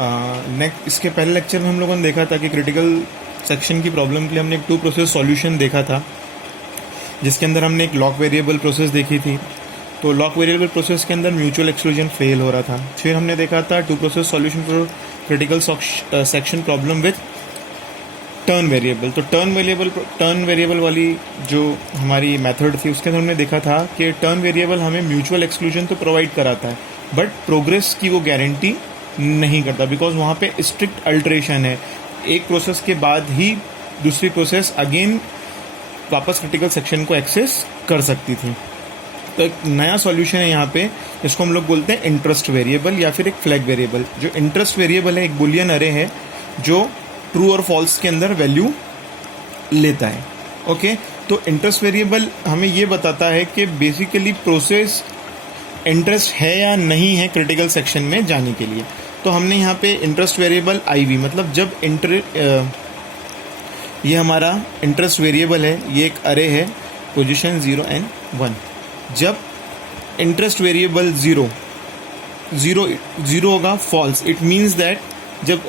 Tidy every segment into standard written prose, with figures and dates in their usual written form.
Next इसके पहले lecture में हम लोगों ने देखा था कि क्रिटिकल सेक्शन की प्रॉब्लम के लिए हमने एक 2 प्रोसेस सॉल्यूशन देखा था, जिसके अंदर हमने एक लॉक वेरिएबल प्रोसेस देखी थी। तो लॉक वेरिएबल प्रोसेस के अंदर म्यूचुअल एक्सक्लूजन फेल हो रहा था। फिर हमने देखा था 2 process solution for critical section problem with turn variable. तो टर्न वेरिएबल वाली जो हमारी मेथड थी उसके अंदर हमने देखा था कि टर्न वेरिएबल हमें म्यूचुअल एक्सक्लूजन तो प्रोवाइड कराता है, बट प्रोग्रेस की वो गारंटी नहीं करता, बिकॉज वहाँ पे स्ट्रिक्ट अल्टरेशन है। एक प्रोसेस के बाद ही दूसरी प्रोसेस अगेन वापस क्रिटिकल सेक्शन को एक्सेस कर सकती थी। तो एक नया सॉल्यूशन है यहाँ पे, जिसको हम लोग बोलते हैं इंटरेस्ट वेरिएबल या फिर एक फ्लैग वेरिएबल। जो इंटरेस्ट वेरिएबल है एक बुलियन अरे है जो ट्रू और फॉल्स के अंदर वैल्यू लेता है। ओके, तो इंटरेस्ट वेरिएबल हमें ये बताता है कि बेसिकली प्रोसेस इंटरेस्ट है या नहीं है क्रिटिकल सेक्शन में जाने के लिए। तो हमने यहाँ पे इंटरेस्ट वेरिएबल IV, मतलब जब ये हमारा इंटरेस्ट वेरिएबल है, ये एक अरे है पोजीशन 0 and 1। जब इंटरेस्ट वेरिएबल 0 होगा फॉल्स, इट मीन्स दैट जब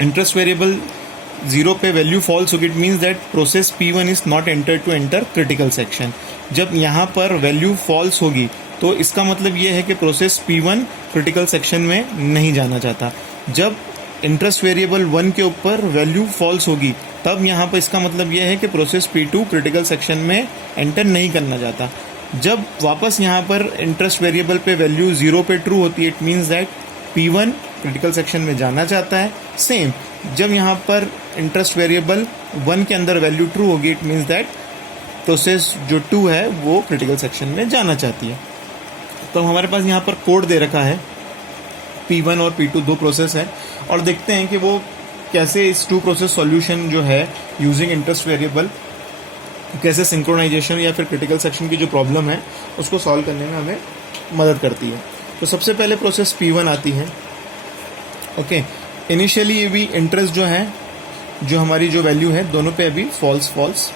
इंटरेस्ट वेरिएबल 0 पे वैल्यू फॉल्स होगी, it means that process P1 is not enter to enter critical section. जब यहाँ पर वैल्यू फॉल्स होगी तो इसका मतलब ये है कि प्रोसेस P1 क्रिटिकल सेक्शन में नहीं जाना चाहता। जब इंटरेस्ट वेरिएबल 1 के ऊपर वैल्यू फॉल्स होगी तब यहाँ पर इसका मतलब ये है कि प्रोसेस P2 क्रिटिकल सेक्शन में एंटर नहीं करना चाहता। जब वापस यहाँ पर इंटरेस्ट वेरिएबल पे वैल्यू 0 पे ट्रू होती है, it means that P1 critical section में जाना चाहता है। सेम जब यहाँ पर इंटरेस्ट वेरिएबल 1 के अंदर वैल्यू ट्रू होगी, इट मीन्स दैट प्रोसेस जो 2 है वो क्रिटिकल सेक्शन में जाना चाहती है। तो हमारे पास यहाँ पर कोड दे रखा है, P1 और P2 2 प्रोसेस है, और देखते हैं कि वो कैसे इस 2 प्रोसेस सॉल्यूशन जो है यूजिंग इंटरेस्ट वेरिएबल कैसे सिंक्रोनाइजेशन या फिर क्रिटिकल सेक्शन की जो प्रॉब्लम है उसको सॉल्व करने में हमें मदद करती है। तो सबसे पहले प्रोसेस P1 आती है। ओके, इनिशियली ये भी इंटरेस्ट जो है, जो हमारी जो वैल्यू है दोनों पे अभी फॉल्स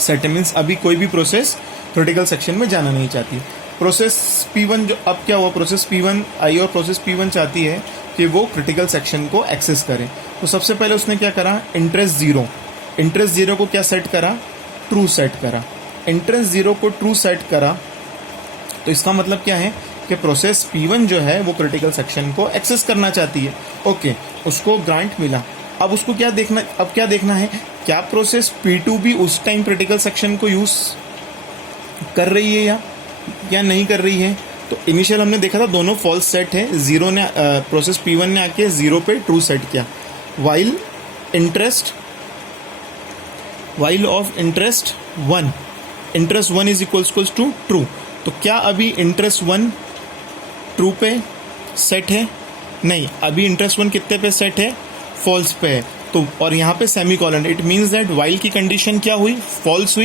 सेट, मीन्स अभी कोई भी प्रोसेस क्रिटिकल सेक्शन में जाना नहीं चाहती। प्रोसेस P1 जो अब क्या हुआ, प्रोसेस P1 आई और प्रोसेस P1 चाहती है कि वो क्रिटिकल सेक्शन को एक्सेस करें। तो सबसे पहले उसने क्या करा, इंटरेस्ट 0 को क्या सेट करा, ट्रू सेट करा। इंटरेस्ट 0 को ट्रू सेट करा तो इसका मतलब क्या है कि प्रोसेस P1 जो है वो क्रिटिकल सेक्शन को एक्सेस करना चाहती है। ओके, उसको ग्रांट मिला। अब उसको क्या देखना है, क्या प्रोसेस P2 भी उस टाइम क्रिटिकल सेक्शन को यूज कर रही है या नहीं कर रही है। तो इनिशियल हमने देखा था दोनों फॉल्स सेट है। प्रोसेस P1 ने आके 0 पे ट्रू सेट किया, while of interest 1 is equals to true. तो क्या अभी इंटरेस्ट 1 ट्रू पे सेट है? नहीं, अभी इंटरेस्ट 1 कितने पे सेट है, फॉल्स पे है। तो और यहाँ पे semicolon, it means that while की कंडीशन क्या हुई, फॉल्स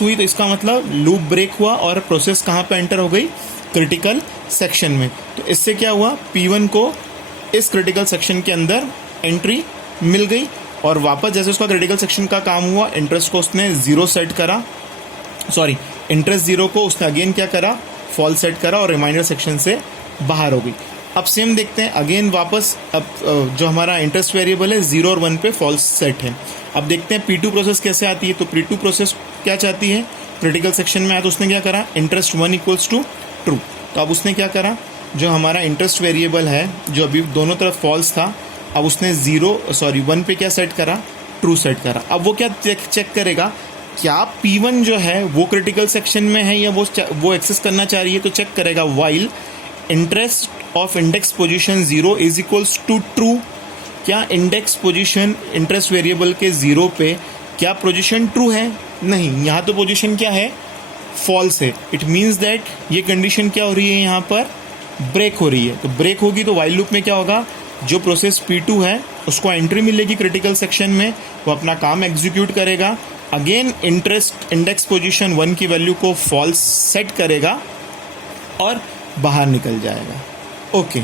हुई। तो इसका मतलब लूप ब्रेक हुआ और प्रोसेस कहाँ पे एंटर हो गई, क्रिटिकल सेक्शन में। तो इससे क्या हुआ, P1 को इस क्रिटिकल सेक्शन के अंदर एंट्री मिल गई, और वापस जैसे उसका क्रिटिकल सेक्शन का काम हुआ, इंटरेस्ट को उसने 0 सेट करा, इंटरेस्ट 0 को उसने अगेन क्या करा, फॉल्स सेट करा, और रिमाइंडर सेक्शन से बाहर हो गई। अब सेम देखते हैं अगेन वापस, अब जो हमारा इंटरेस्ट वेरिएबल है 0 और 1 पे फॉल्स सेट है। अब देखते हैं P2 प्रोसेस कैसे आती है। तो P2 प्रोसेस क्या चाहती है, क्रिटिकल सेक्शन में आया तो उसने क्या करा, इंटरेस्ट 1 इक्वल्स टू ट्रू। तो अब उसने क्या करा, जो हमारा इंटरेस्ट वेरिएबल है जो अभी दोनों तरफ फॉल्स था, अब उसने 1 पे क्या सेट करा, ट्रू सेट करा। अब वो क्या चेक करेगा, क्या P1 जो है वो क्रिटिकल सेक्शन में है या वो एक्सेस करना चाह रही है। तो चेक करेगा while interest of index position 0 is equals to true. क्या इंडेक्स पोजीशन इंटरेस्ट वेरिएबल के 0 पे क्या पोजीशन ट्रू है? नहीं, यहाँ तो पोजीशन क्या है, फॉल्स है। इट मीन्स दैट ये कंडीशन क्या हो रही है, यहाँ पर ब्रेक हो रही है। तो ब्रेक होगी तो वाइल लूप में क्या होगा, जो प्रोसेस P2 है उसको एंट्री मिलेगी क्रिटिकल सेक्शन में, वो अपना काम एग्जीक्यूट करेगा, अगेन इंडेक्स पोजीशन 1 की वैल्यू को फॉल्स सेट करेगा और बाहर निकल जाएगा। ओके,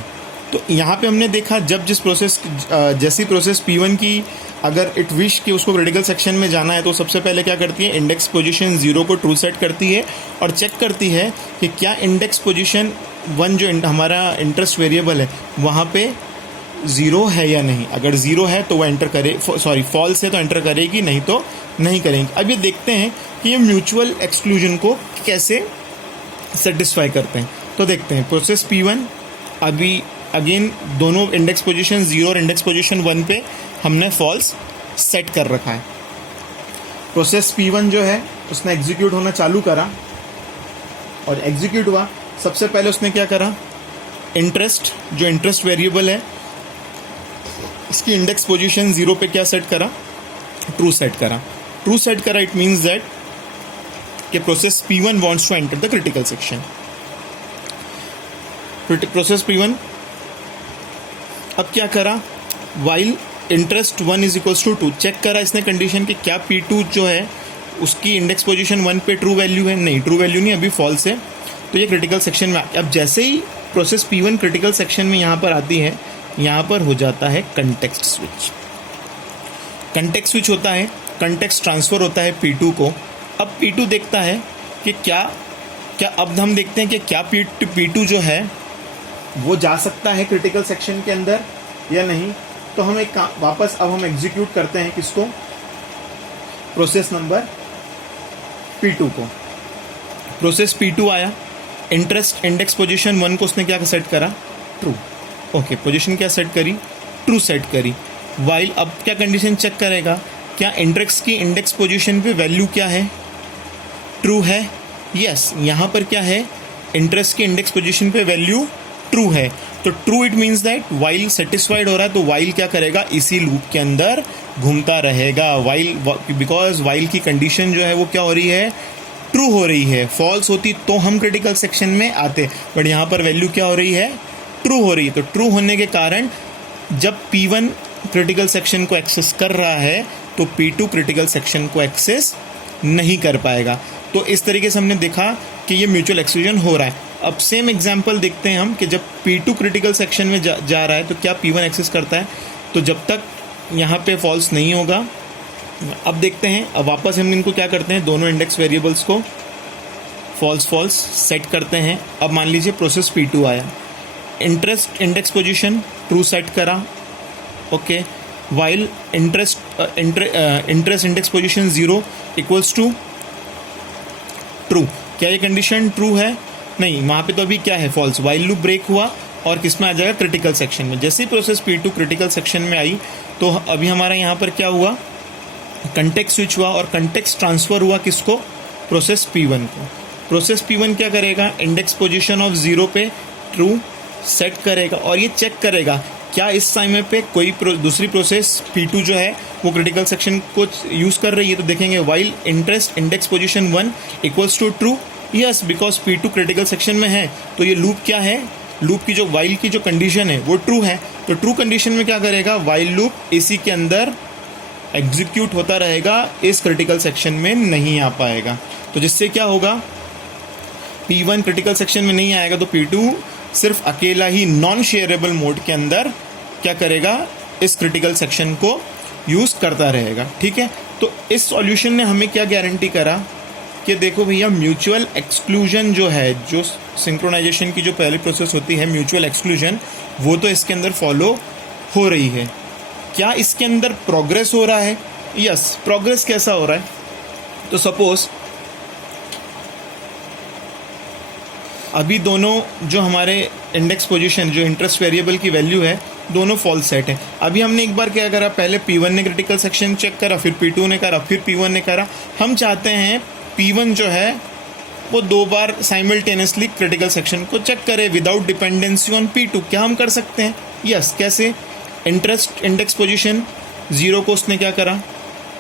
तो यहाँ पे हमने देखा जब जैसी प्रोसेस P1 की अगर इट विश कि उसको क्रिटिकल सेक्शन में जाना है तो सबसे पहले क्या करती है, इंडेक्स पोजीशन 0 को ट्रू सेट करती है और चेक करती है कि क्या इंडेक्स पोजीशन वन जो हमारा इंटरेस्ट वेरिएबल है वहाँ पे ज़ीरो है या नहीं। अगर ज़ीरो है तो वो एंटर करे, सॉरी फॉल्स है तो एंटर करेगी, नहीं तो नहीं करेंगे। अब ये देखते हैं कि ये म्यूचुअल एक्सक्लूजन को कैसे सेटिस्फाई करते हैं। तो देखते हैं प्रोसेस P1 अभी अगेन दोनों इंडेक्स पोजीशन 0 और इंडेक्स पोजीशन 1 पे हमने फॉल्स सेट कर रखा है। प्रोसेस P1 जो है उसने एग्जीक्यूट होना चालू करा और एग्जीक्यूट हुआ। सबसे पहले उसने क्या करा, इंटरेस्ट जो इंटरेस्ट वेरिएबल है इसकी इंडेक्स पोजीशन 0 पे क्या सेट करा, ट्रू सेट करा। ट्रू सेट करा इट मीन्स दैट कि process P1 wants to enter the critical section. Process P1 अब क्या करा, while interest 1 is equals to 2 check करा इसने कंडीशन कि क्या P2 जो है उसकी इंडेक्स पोजीशन 1 पे ट्रू वैल्यू है, नहीं ट्रू वैल्यू नहीं, अभी फॉल्स है, तो ये क्रिटिकल सेक्शन में अब जैसे ही प्रोसेस P1 क्रिटिकल सेक्शन में यहाँ पर आती है, यहाँ पर हो जाता है कंटेक्स्ट स्विच। कंटेक्स्ट स्विच होता है, कंटेक्स्ट ट्रांसफ़र होता है P2 को। अब P2 देखता है कि क्या अब हम देखते हैं कि क्या P2 जो है वो जा सकता है क्रिटिकल सेक्शन के अंदर या नहीं। तो हम एक वापस अब हम एग्जीक्यूट करते हैं किसको, प्रोसेस नंबर P2 को। प्रोसेस P2 आया, इंटरेस्ट इंडेक्स पोजीशन 1 को उसने क्या सेट करा, ट्रू। ओके, पोजीशन क्या सेट करी, ट्रू सेट करी। वाइल अब क्या कंडीशन चेक करेगा, क्या इंटरेस्ट की इंडेक्स पोजीशन पे वैल्यू क्या है, ट्रू है। यस, यहाँ पर क्या है, इंटरेस्ट की इंडेक्स पोजीशन पे वैल्यू ट्रू है। तो true it means that while satisfied हो रहा है, तो वाइल क्या करेगा, इसी लूप के अंदर घूमता रहेगा। वाइल बिकॉज वाइल की कंडीशन जो है वो क्या हो रही है, ट्रू हो रही है। फॉल्स होती तो हम क्रिटिकल सेक्शन में आते, बट यहाँ पर वैल्यू क्या हो रही है, ट्रू हो रही है। तो ट्रू होने के कारण जब P1 क्रिटिकल सेक्शन को एक्सेस कर रहा है तो P2 क्रिटिकल सेक्शन को एक्सेस नहीं कर पाएगा। तो इस तरीके से हमने देखा कि ये म्यूचुअल एक्सक्लूजन हो रहा है। अब सेम एग्जांपल देखते हैं हम कि जब P2 क्रिटिकल सेक्शन में जा रहा है तो क्या P1 एक्सेस करता है, तो जब तक यहाँ पे फॉल्स नहीं होगा। अब देखते हैं, अब वापस हम इनको क्या करते हैं, दोनों इंडेक्स वेरिएबल्स को फॉल्स सेट करते हैं। अब मान लीजिए प्रोसेस P2 आया, interest index position true set करा, okay, while interest index position 0 equals to true. क्या ये कंडीशन ट्रू है, नहीं, वहाँ पे तो अभी क्या है, फॉल्स। वाइल लूप ब्रेक हुआ और किस में आ जाएगा, क्रिटिकल सेक्शन में। जैसे ही प्रोसेस P2 क्रिटिकल सेक्शन में आई तो अभी हमारा यहाँ पर क्या हुआ, कंटेक्स्ट स्विच हुआ और कंटेक्स्ट ट्रांसफ़र हुआ किसको, प्रोसेस P1 को। प्रोसेस P1 क्या करेगा, इंडेक्स पोजीशन ऑफ 0 पे ट्रू सेट करेगा और ये चेक करेगा क्या इस समय पे कोई दूसरी प्रोसेस P2 जो है वो क्रिटिकल सेक्शन को यूज़ कर रही है। तो देखेंगे while interest index position 1 equals to true, yes, because P2 critical section में है। तो ये लूप क्या है, लूप की जो वाइल की जो कंडीशन है वो ट्रू है। तो ट्रू कंडीशन में क्या करेगा, वाइल लूप इसी के अंदर एग्जीक्यूट होता रहेगा, इस क्रिटिकल सेक्शन में नहीं आ पाएगा। तो जिससे क्या होगा, P1 क्रिटिकल सेक्शन में नहीं आएगा तो P2 सिर्फ अकेला ही नॉन शेयरेबल मोड के अंदर क्या करेगा, इस क्रिटिकल सेक्शन को यूज़ करता रहेगा। ठीक है, तो इस सॉल्यूशन ने हमें क्या गारंटी करा कि देखो भैया, म्यूचुअल एक्सक्लूजन जो है, जो सिंक्रोनाइजेशन की जो पहली प्रोसेस होती है म्यूचुअल एक्सक्लूजन, वो तो इसके अंदर फॉलो हो रही है। क्या इसके अंदर प्रोग्रेस हो रहा है, यस। प्रोग्रेस कैसा हो रहा है, तो सपोज अभी दोनों जो हमारे इंडेक्स पोजीशन जो इंटरेस्ट वेरिएबल की वैल्यू है दोनों फॉल्स सेट है। अभी हमने एक बार क्या करा, पहले P1 ने क्रिटिकल सेक्शन चेक करा, फिर P2 ने करा, फिर P1 ने करा। हम चाहते हैं P1 जो है वो 2 बार साइमल्टेनियसली क्रिटिकल सेक्शन को चेक करे विदाउट डिपेंडेंसी ऑन P2। क्या हम कर सकते हैं, यस। कैसे, इंटरेस्ट इंडेक्स पोजीशन 0 को उसने क्या करा,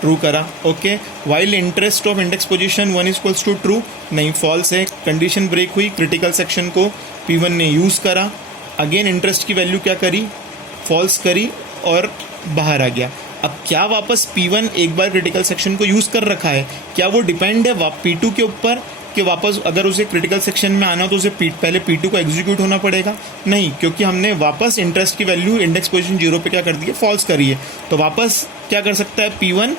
ट्रू करा, okay. While interest of index position 1 equals to true, नहीं, फॉल्स है। कंडीशन ब्रेक हुई, क्रिटिकल सेक्शन को P1 ने यूज़ करा, अगेन इंटरेस्ट की वैल्यू क्या करी, फॉल्स करी और बाहर आ गया। अब क्या वापस P1 एक बार क्रिटिकल सेक्शन को यूज़ कर रखा है, क्या वो डिपेंड है P2 के ऊपर कि वापस अगर उसे क्रिटिकल सेक्शन में आना हो तो उसे पहले P2 को एग्जीक्यूट होना पड़ेगा, नहीं, क्योंकि हमने वापस इंटरेस्ट की वैल्यू इंडेक्स पोजीशन 0 पे क्या कर दी है, फॉल्स करी है। तो वापस क्या कर सकता है P1,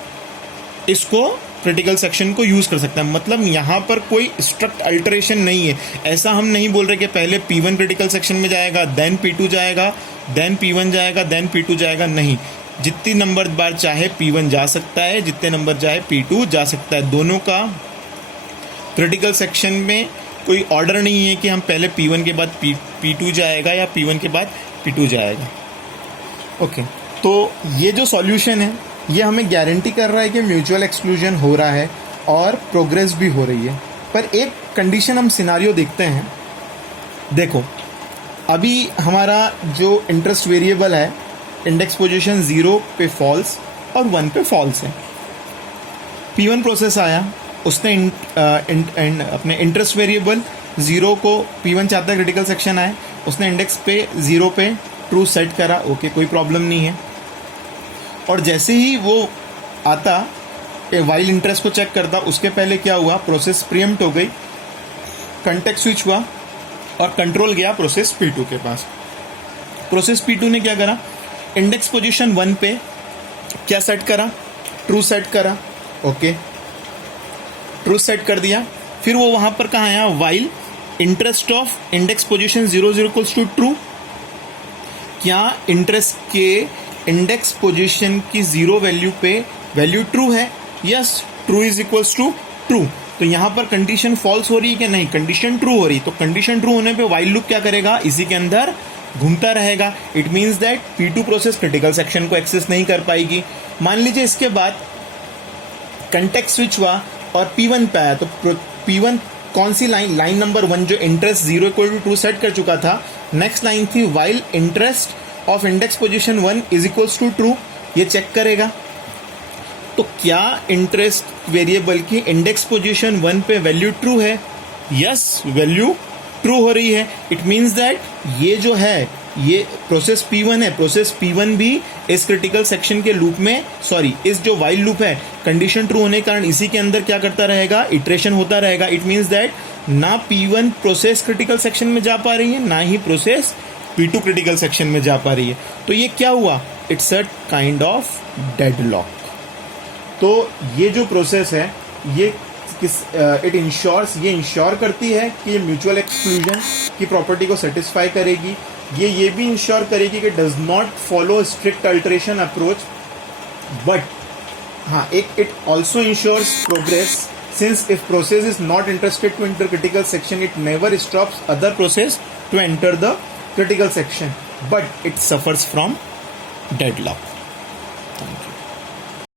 इसको क्रिटिकल सेक्शन को यूज कर सकता है। मतलब यहाँ पर कोई स्ट्रक्ट अल्टरेशन नहीं है। ऐसा हम नहीं बोल रहे कि पहले P1 क्रिटिकल सेक्शन में जाएगा, देन P2 जाएगा, देन P1 जाएगा, देन P2 जाएगा, नहीं। जितनी नंबर बार चाहे P1 जा सकता है, जितने नंबर चाहे P2 जा सकता है। दोनों का क्रिटिकल सेक्शन में कोई ऑर्डर नहीं है कि हम पहले P1 के बाद P2 जाएगा या P1 के बाद P2 जाएगा। ओके, तो ये जो सॉल्यूशन है ये हमें गारंटी कर रहा है कि म्यूचुअल एक्सक्लूजन हो रहा है और प्रोग्रेस भी हो रही है। पर एक कंडीशन, हम सिनारियो देखते हैं। देखो, अभी हमारा जो इंटरेस्ट वेरिएबल है, इंडेक्स पोजीशन 0 पे फॉल्स और 1 पे फॉल्स है। P1 प्रोसेस आया, उसने अपने इंटरेस्ट वेरिएबल 0 को, P1 चाहता है क्रिटिकल सेक्शन आए, उसने इंडेक्स पे 0 पे ट्रू सेट करा। ओके, कोई प्रॉब्लम नहीं है। और जैसे ही वो आता, वाइल इंटरेस्ट को चेक करता, उसके पहले क्या हुआ, प्रोसेस प्रीएम्प्ट हो गई, कंटेक्स्ट स्विच हुआ और कंट्रोल गया प्रोसेस P2 के पास। प्रोसेस P2 ने क्या करा, इंडेक्स पोजीशन 1 पे क्या सेट करा, ट्रू सेट करा। ओके, ट्रू सेट कर दिया। फिर वो वहां पर कहाँ आया, while interest of index position 0 equals to true. क्या इंटरेस्ट के इंडेक्स पोजीशन की 0 वैल्यू पे वैल्यू ट्रू है? Yes, true is equals to true. तो यहां पर कंडीशन फॉल्स हो रही है कि नहीं, कंडीशन ट्रू हो रही। तो कंडीशन ट्रू होने पे वाइल लूप क्या करेगा, इसी के अंदर घूमता रहेगा। It means that P2 process critical section को एक्सेस नहीं कर पाएगी। मान लीजिए इसके बाद कंटेक्स्ट स्विच हुआ और P1 पे आया, तो P1 कौन सी लाइन, लाइन नंबर 1 जो interest 0 equal to true set कर चुका था। नेक्स्ट लाइन थी while interest of index position 1 is equals to true, ये चेक करेगा। तो क्या इंटरेस्ट वेरिएबल की इंडेक्स पोजीशन 1 पे वैल्यू ट्रू है? यस, वैल्यू ट्रू हो रही है। इट मीन्स दैट ये जो है, ये प्रोसेस P1 है, प्रोसेस P1 भी इस क्रिटिकल सेक्शन के लूप में, सॉरी, इस जो वाइल लूप है, कंडीशन ट्रू होने के कारण इसी के अंदर क्या करता रहेगा, इटरेशन होता रहेगा। इट मीन्स दैट ना P1 प्रोसेस क्रिटिकल सेक्शन में जा पा रही है, ना ही प्रोसेस P2 क्रिटिकल सेक्शन में जा पा रही है। तो ये क्या हुआ, it's a kind of deadlock. तो ये जो प्रोसेस है, ये इट इंश्योर्स, ये इंश्योर करती है कि ये म्यूचुअल एक्सक्लूजन की प्रॉपर्टी को सेटिस्फाई करेगी। ये भी इंश्योर करेगी कि does not follow strict alternation approach, but हाँ, it also ensures progress, since if process is not interested to enter critical section, it never stops other process to enter the critical section, but it suffers from deadlock.